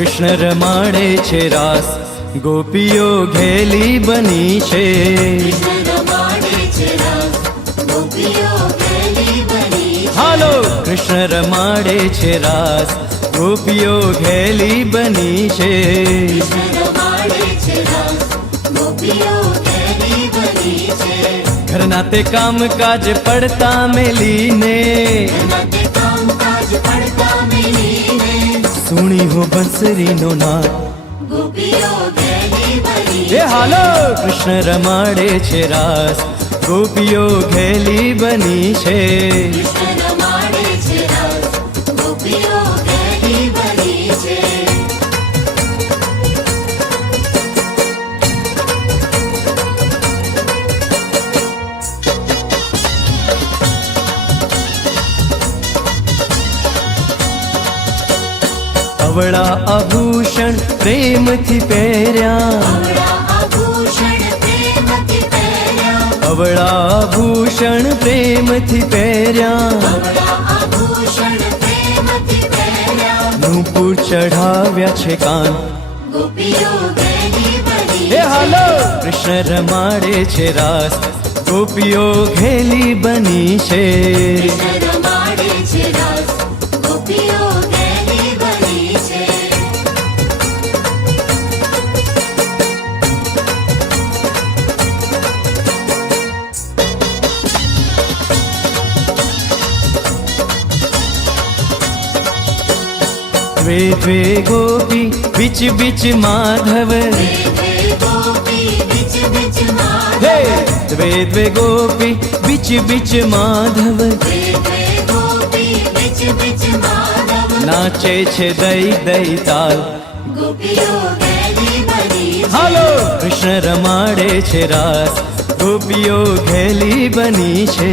કૃષ્ણ રમાડે છે રાસ, ગોપીઓ ઘેલી બની છે. હાલો કૃષ્ણ રમાડે છે રાસ, ગોપીઓ ઘેલી બની છે. ઘરના તે કામ કાજ પડતા મેલીને, સુણી હો બંસરીનો નાદ. એ હાલો કૃષ્ણ રમાડે છે રાસ, ગોપીઓ ઘેલી બની છે. અવળા આભૂષણ પ્રેમથી પહેર્યા, અવળા આભૂષણ પ્રેમથી પહેર્યા. નૂપુર ચઢાવ્યા છે કાન. એ હાલો કૃષ્ણ રમાડે છે રાસ, ગોપીઓ ઘેલી બની છે. દ્વે દ્વે ગોપી બીચ બીચ માધવ, હે દ્વે દ્વે ગોપી બીચ બીચ માધવ. નાચે છે દઈ દઈ તાલ. હાલો કૃષ્ણ રમાડે છે રાસ, ગોપીઓ ઘેલી બની છે.